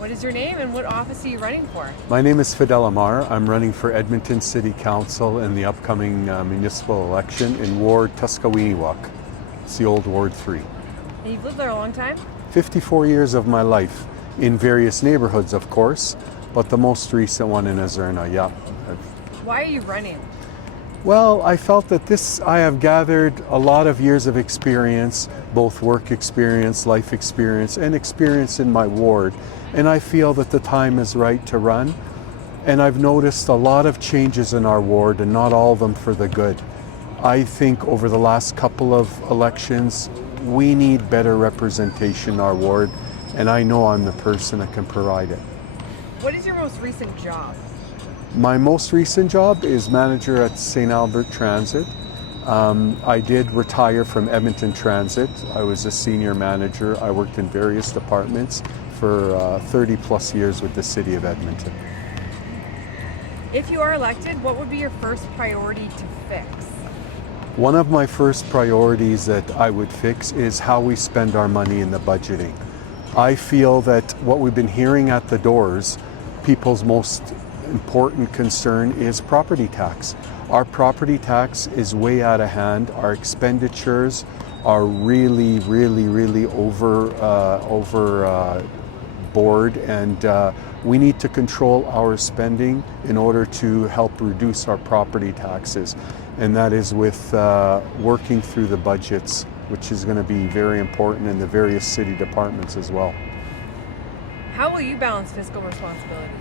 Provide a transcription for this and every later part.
What is your name and what office are you running for? My name is Fidel AMMAR. I'm running for Edmonton City Council in the upcoming municipal election in Ward tastawiyiniwak. It's the old Ward 3. And you've lived there a long time? 54 years of my life in various neighborhoods, of course, but the most recent one in Azurna, yeah. Why are you running? Well, I felt that I have gathered a lot of years of experience, both work experience, life experience, and experience in my ward. And I feel that the time is right to run. And I've noticed a lot of changes in our ward, and not all of them for the good. I think over the last couple of elections, we need better representation in our ward, and I know I'm the person that can provide it. What is your most recent job? My most recent job is manager at St. Albert Transit. I did retire from Edmonton Transit. I was a senior manager. I worked in various departments for 30 plus years with the City of Edmonton. If you are elected, what would be your first priority to fix? One of my first priorities that I would fix is how we spend our money in the budgeting. I feel that what we've been hearing at the doors, people's most important concern is property tax. Our property tax is way out of hand. Our expenditures are really overboard, and we need to control our spending in order to help reduce our property taxes. And that is with working through the budgets, which is going to be very important in the various city departments as well. How will you balance fiscal responsibility?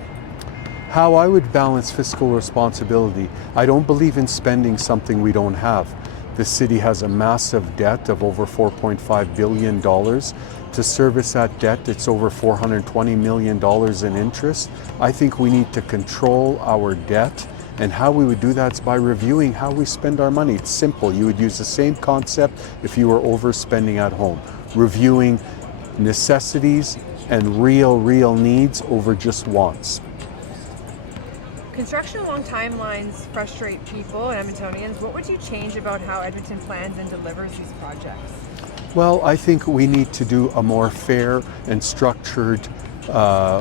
How I would balance fiscal responsibility, I don't believe in spending something we don't have. The city has a massive debt of over $4.5 billion. To service that debt, it's over $420 million in interest. I think we need to control our debt, and how we would do that is by reviewing how we spend our money. It's simple. You would use the same concept if you were overspending at home. Reviewing necessities and real needs over just wants. Construction along timelines frustrate people and Edmontonians. What would you change about how Edmonton plans and delivers these projects? Well, I think we need to do a more fair and structured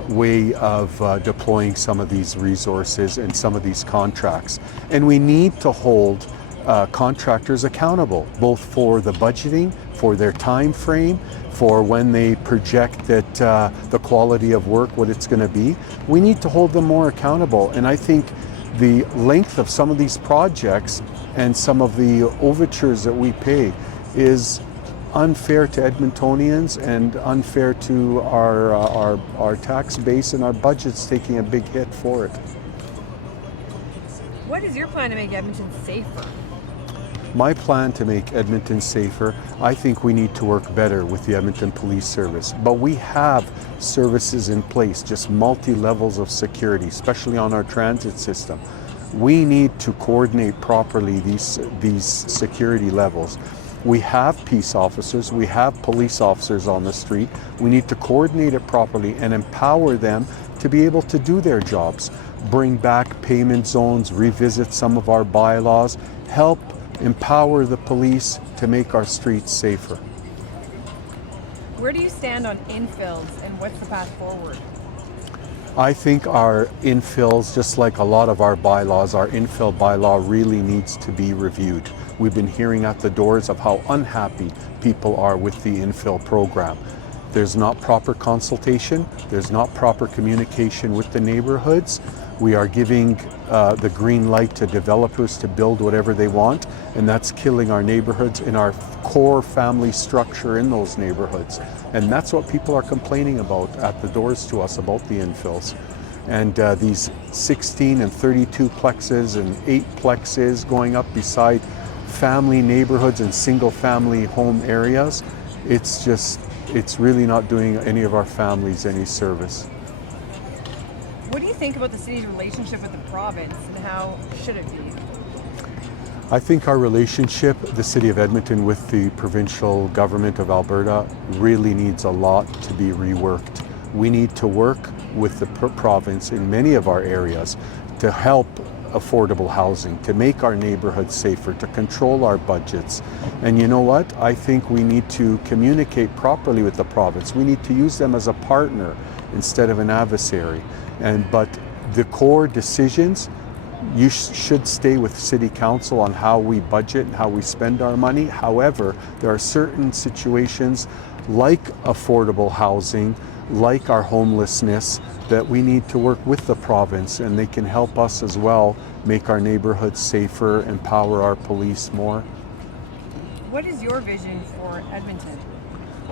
way of deploying some of these resources and some of these contracts. And we need to hold contractors accountable, both for the budgeting, for their time frame, for when they project that the quality of work, what it's going to be. We need to hold them more accountable. And I think the length of some of these projects and some of the overtures that we pay is unfair to Edmontonians and unfair to our tax base, and our budget's taking a big hit for it. What is your plan to make Edmonton safer? My plan to make Edmonton safer, I think we need to work better with the Edmonton Police Service. But we have services in place, just multi-levels of security, especially on our transit system. We need to coordinate properly these security levels. We have peace officers, we have police officers on the street. We need to coordinate it properly and empower them to be able to do their jobs. Bring back payment zones, revisit some of our bylaws, help empower the police to make our streets safer. Where do you stand on infills, and what's the path forward? I think our infills, just like a lot of our bylaws, our infill bylaw really needs to be reviewed. We've been hearing at the doors of how unhappy people are with the infill program. There's not proper consultation, there's not proper communication with the neighborhoods. We are giving the green light to developers to build whatever they want, and that's killing our neighborhoods and our core family structure in those neighborhoods. And that's what people are complaining about at the doors to us about the infills. And these 16 and 32 plexes and 8 plexes going up beside family neighborhoods and single family home areas, it's really not doing any of our families any service. What do you think about the city's relationship with the province, and how should it be? I think our relationship, the City of Edmonton, with the provincial government of Alberta really needs a lot to be reworked. We need to work with the province in many of our areas to help affordable housing, to make our neighborhoods safer, to control our budgets. And you know what? I think we need to communicate properly with the province. We need to use them as a partner instead of an adversary. But the core decisions, you should stay with City Council on how we budget and how we spend our money. However, there are certain situations like affordable housing, like our homelessness, that we need to work with the province, and they can help us as well make our neighborhoods safer, empower our police more. What is your vision for Edmonton?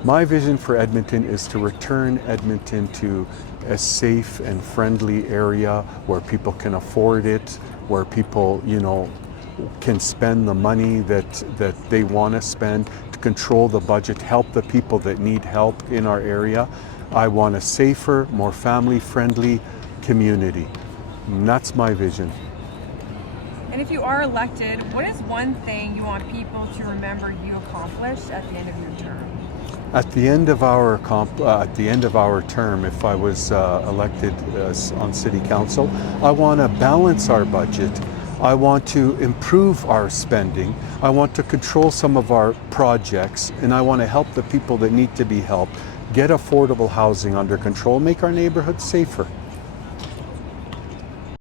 My vision for Edmonton is to return Edmonton to a safe and friendly area where people can afford it, where people, can spend the money that they want to spend, to control the budget, help the people that need help in our area. I want a safer, more family-friendly community. And that's my vision. And if you are elected, what is one thing you want people to remember you accomplished at the end of your term? At the end of our term, if I was elected on City Council, I want to balance our budget. I want to improve our spending. I want to control some of our projects, and I want to help the people that need to be helped, get affordable housing under control, make our neighborhoods safer.